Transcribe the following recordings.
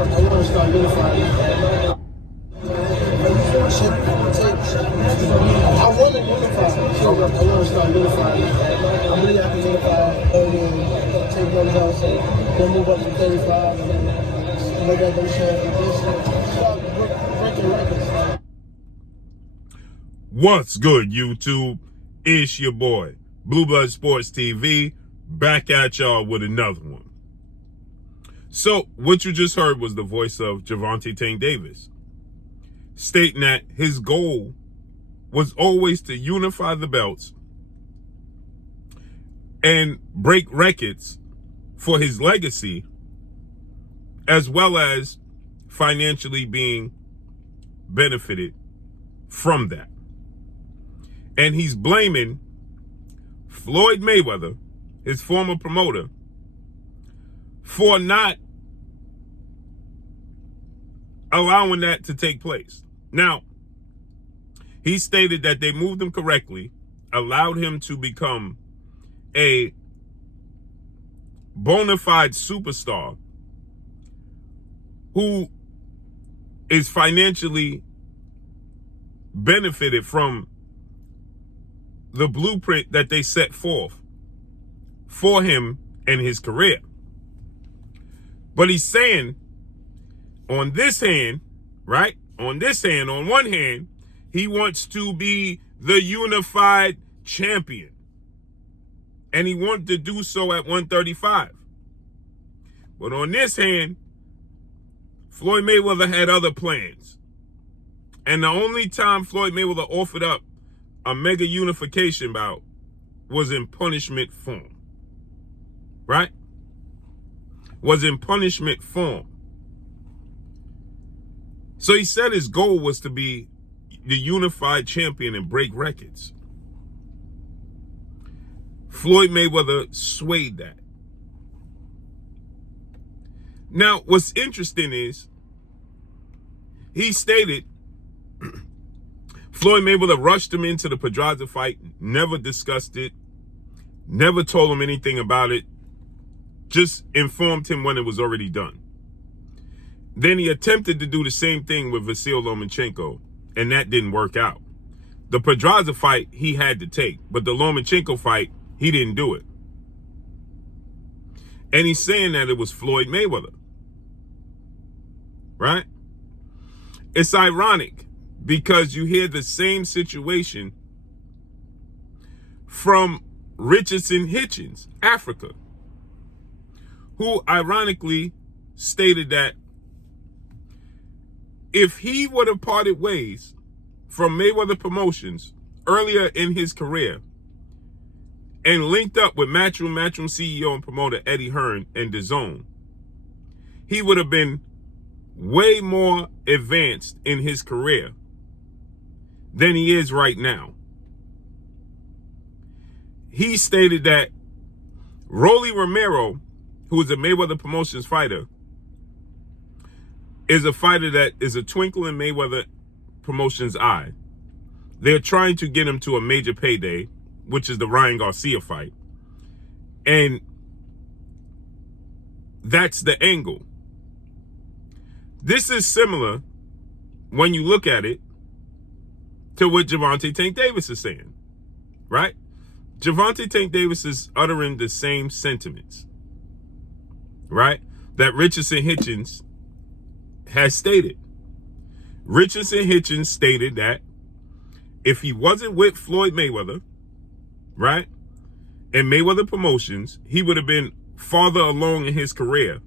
I want to start unifying. I want to unify. I want to start unifying. I believe I can unify 30 and take those out. Then move up to 35 and then look at them shit. Start breaking records. What's good, YouTube? It's your boy, Blue Blood Sports TV, back at y'all with another one. So, what you just heard was the voice of Gervonta Tank Davis, stating that his goal was always to unify the belts and break records for his legacy, as well as financially being benefited from that. And he's blaming Floyd Mayweather, his former promoter, for not allowing that to take place. Now, he stated that they moved him correctly, allowed him to become a bona fide superstar who is financially benefited from the blueprint that they set forth for him and his career. But he's saying, on this hand, right? On this hand, on one hand, he wants to be the unified champion. And he wanted to do so at 135. But on this hand, Floyd Mayweather had other plans. And the only time Floyd Mayweather offered up a mega unification bout was in punishment form. Right? Was in punishment form. So he said his goal was to be the unified champion and break records. Floyd Mayweather swayed that. Now, what's interesting is he stated Floyd Mayweather rushed him into the Pedraza fight, never discussed it, never told him anything about it, just informed him when it was already done. Then he attempted to do the same thing with Lomachenko, and that didn't work out. The Pedraza fight he had to take, but the Lomachenko fight, he didn't do it. And he's saying that it was Floyd Mayweather. Right? It's ironic because you hear the same situation from Richardson Hitchens, Africa, who ironically stated that if he would have parted ways from Mayweather Promotions earlier in his career and linked up with Matchroom CEO and promoter Eddie Hearn and DAZN, he would have been way more advanced in his career than he is right now. He stated that Rolly Romero, who is a Mayweather Promotions fighter, is a fighter that is a twinkle in Mayweather Promotions' eye. They're trying to get him to a major payday, which is the Ryan Garcia fight. And that's the angle. This is similar, when you look at it, to what Gervonta Tank Davis is saying, right? Gervonta Tank Davis is uttering the same sentiments, right, that Richardson Hitchens has stated. Richardson Hitchens stated that if he wasn't with Floyd Mayweather, right, and Mayweather Promotions, he would have been farther along in his career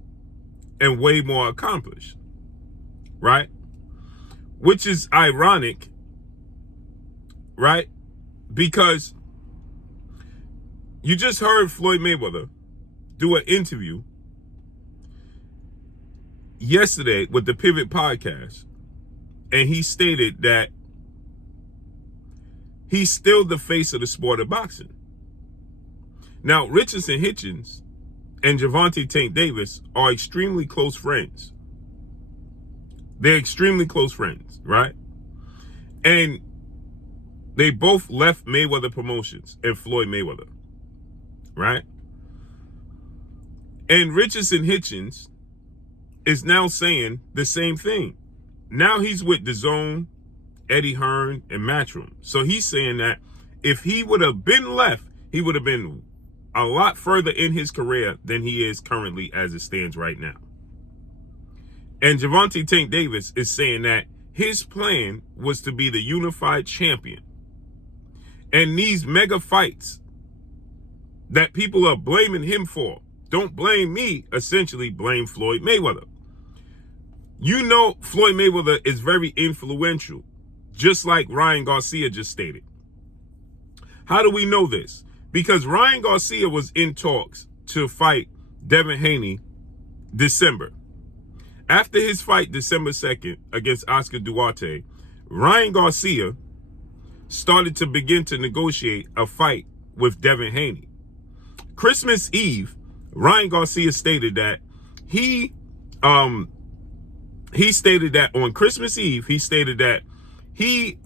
and way more accomplished, right? Which is ironic, right? Because you just heard Floyd Mayweather do an interview yesterday with the Pivot Podcast, and he stated that he's still the face of the sport of boxing. Now, Richardson Hitchens and Gervonta Tank Davis are extremely close friends. They're extremely close friends, right? And they both left Mayweather Promotions and Floyd Mayweather, right? And Richardson Hitchens is now saying the same thing. Now he's with DAZN, Eddie Hearn, and Matchroom. So he's saying that if he would have been left, he would have been a lot further in his career than he is currently as it stands right now. And Gervonta Tank Davis is saying that his plan was to be the unified champion. And these mega fights that people are blaming him for, don't blame me, essentially blame Floyd Mayweather. You know Floyd Mayweather is very influential, just like Ryan Garcia just stated. How do we know this? Because Ryan Garcia was in talks to fight Devin Haney December. After his fight December 2nd against Oscar Duarte, Ryan Garcia started to begin to negotiate a fight with Devin Haney. Christmas Eve, Ryan Garcia stated that he stated that on Christmas Eve, he stated that he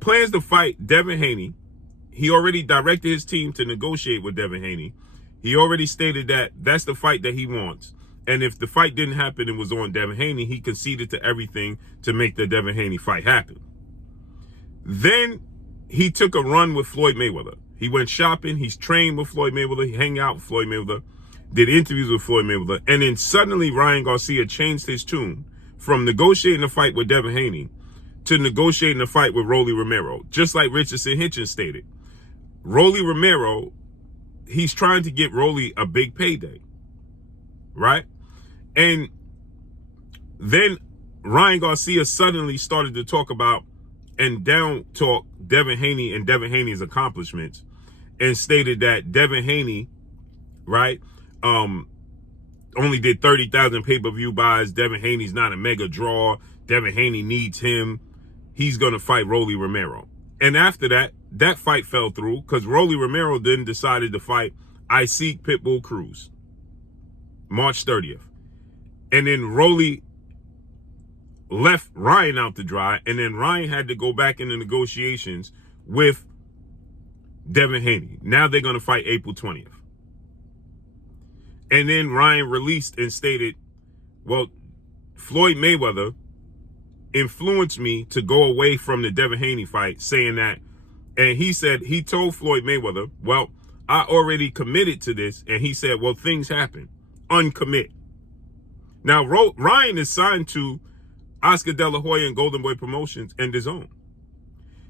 plans to fight Devin Haney. He already directed his team to negotiate with Devin Haney. He already stated that that's the fight that he wants. And if the fight didn't happen and was on Devin Haney, he conceded to everything to make the Devin Haney fight happen. Then he took a run with Floyd Mayweather. He went shopping. He's trained with Floyd Mayweather. He hung out with Floyd Mayweather, did interviews with Floyd Mayweather. And then suddenly Ryan Garcia changed his tune from negotiating a fight with Devin Haney to negotiating a fight with Rolly Romero. Just like Richardson Hitchens stated. Rolly Romero, he's trying to get Rolly a big payday. Right? And then Ryan Garcia suddenly started to talk about and down talk Devin Haney and Devin Haney's accomplishments and stated that Devin Haney, right, only did 30,000 pay-per-view buys. Devin Haney's not a mega draw. Devin Haney needs him. He's going to fight Rolly Romero. And after that, that fight fell through because Rolly Romero then decided to fight Iceek Pitbull Cruz, March 30th. And then Rolly left Ryan out to dry, and then Ryan had to go back into negotiations with Devin Haney. Now they're going to fight April 20th. And then Ryan released and stated, well, Floyd Mayweather influenced me to go away from the Devin Haney fight, saying that, and he said, he told Floyd Mayweather, well, I already committed to this. And he said, well, things happen. Uncommit. Now, Ryan is signed to Oscar De La Hoya and Golden Boy Promotions and DAZN.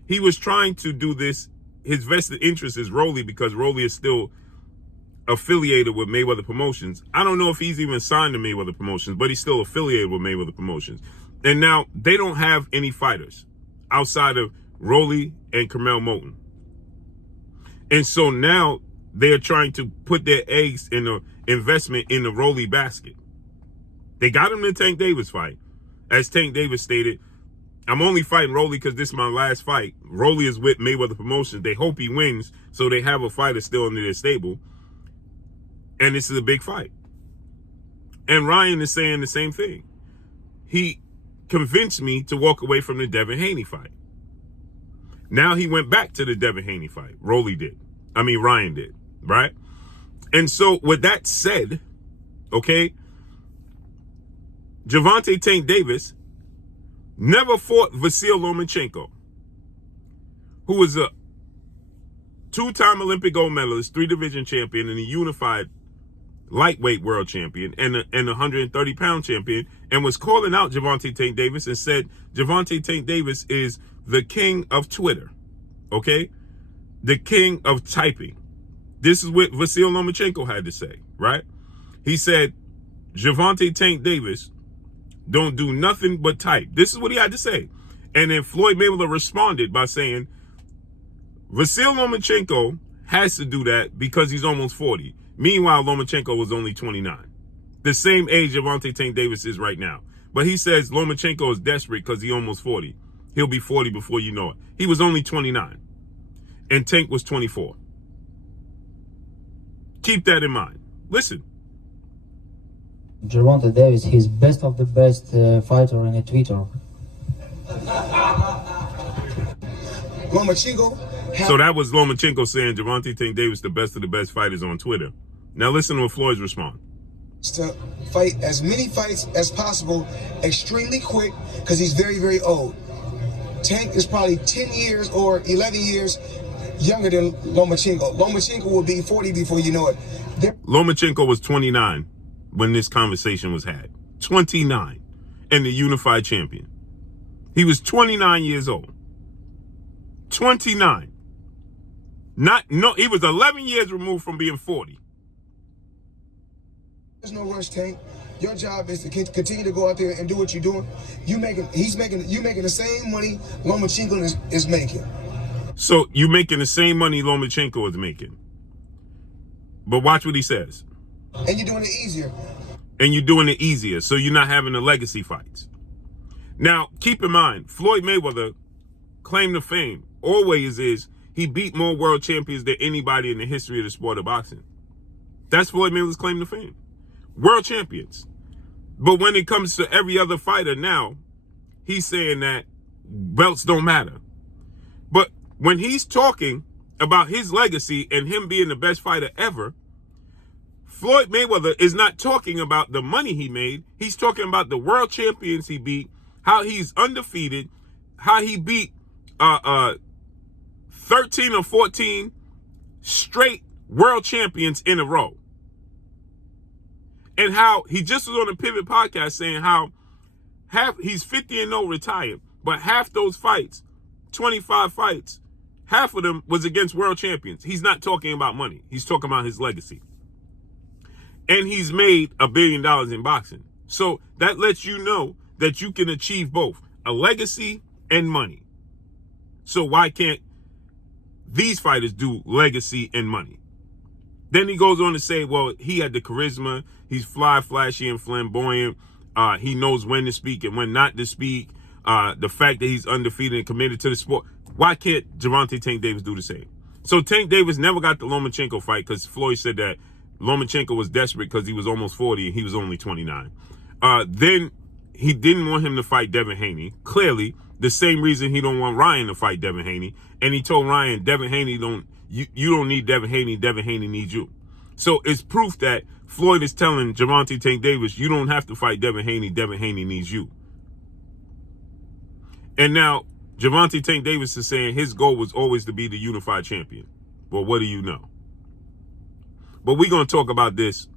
He was trying to do this. His vested interest is Rolly because Rolly is still affiliated with Mayweather Promotions. I don't know if he's even signed to Mayweather Promotions, but he's still affiliated with Mayweather Promotions. And now they don't have any fighters outside of Rolly and Carmel Moulton. And so now they're trying to put their eggs in the investment in the Rolly basket. They got him in the Tank Davis fight. As Tank Davis stated, I'm only fighting Rolly because this is my last fight. Rolly is with Mayweather Promotions. They hope he wins, so they have a fighter still under their stable. And this is a big fight. And Ryan is saying the same thing. He convinced me to walk away from the Devin Haney fight. Now he went back to the Devin Haney fight. Ryan did, right? And so with that said, okay, Gervonta Tank Davis never fought Vasyl Lomachenko, who was a two-time Olympic gold medalist, 3-division champion, and a unified lightweight world champion, and a 130-pound champion, and was calling out Gervonta Tank Davis and said Gervonta Tank Davis is the king of Twitter, okay? The king of typing. This is what Vasyl Lomachenko had to say, right? He said, Gervonta Tank Davis don't do nothing but type. This is what he had to say. And then Floyd Mayweather responded by saying, Vasyl Lomachenko has to do that because he's almost 40. Meanwhile, Lomachenko was only 29. The same age Gervonta Tank Davis is right now. But he says Lomachenko is desperate because he's almost 40. He'll be 40 before you know it. He was only 29. And Tank was 24. Keep that in mind. Listen. Gervonta Davis, he's best of the best fighter in Twitter. Lomachenko. So that was Lomachenko saying Gervonta Tank Davis the best of the best fighters on Twitter. Now listen to Floyd's response. to fight as many fights as possible, extremely quick, because he's very, very old. Tank is probably 10 years or 11 years younger than Lomachenko. Lomachenko will be 40 before you know it. Lomachenko was 29 when this conversation was had. 29. And the unified champion. He was 29 years old. 29. He was 11 years removed from being 40. There's no rush, Tank. Your job is to continue to go out there and do what you're doing. You making the same money Lomachenko is making. So you making the same money Lomachenko is making. But watch what he says. And you're doing it easier. And you're doing it easier, so you're not having the legacy fights. Now, keep in mind, Floyd Mayweather claim to fame always is he beat more world champions than anybody in the history of the sport of boxing. That's Floyd Mayweather's claim to fame. World champions. But when it comes to every other fighter now, he's saying that belts don't matter. But when he's talking about his legacy and him being the best fighter ever, Floyd Mayweather is not talking about the money he made. He's talking about the world champions he beat, how he's undefeated, how he beat 13 or 14 straight world champions in a row. And how he just was on the Pivot podcast saying how he's 50-0 retired, but half those fights, 25 fights, half of them was against world champions. He's not talking about money. He's talking about his legacy. And he's made $1 billion in boxing. So that lets you know that you can achieve both a legacy and money. So why can't these fighters do legacy and money? Then he goes on to say, well, he had the charisma. He's flashy, and flamboyant. He knows when to speak and when not to speak. The fact that he's undefeated and committed to the sport. Why can't Gervonta Tank Davis do the same? So Tank Davis never got the Lomachenko fight because Floyd said that Lomachenko was desperate because he was almost 40 and he was only 29. Then he didn't want him to fight Devin Haney. Clearly, the same reason he don't want Ryan to fight Devin Haney. And he told Ryan, Devin Haney you don't need Devin Haney needs you. So it's proof that Floyd is telling Gervonta Tank Davis, you don't have to fight Devin Haney needs you. And now Gervonta Tank Davis is saying his goal was always to be the unified champion. Well, what do you know? But we're going to talk about this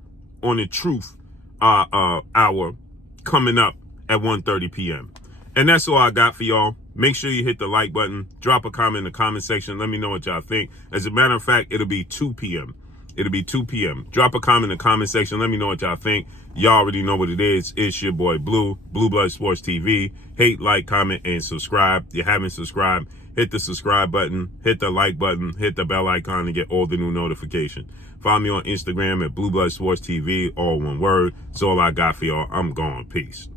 on the Truth hour coming up at 1:30 p.m. And that's all I got for y'all. Make sure you hit the like button. Drop a comment in the comment section. Let me know what y'all think. As a matter of fact, it'll be 2 p.m. It'll be 2 p.m. Drop a comment in the comment section. Let me know what y'all think. Y'all already know what it is. It's your boy Blue Blood Sports TV. Hate, like, comment, and subscribe. If you haven't subscribed, hit the subscribe button, hit the like button, hit the bell icon to get all the new notifications. Follow me on Instagram at Blue Blood Sports TV, all one word. That's all I got for y'all. I'm gone. Peace.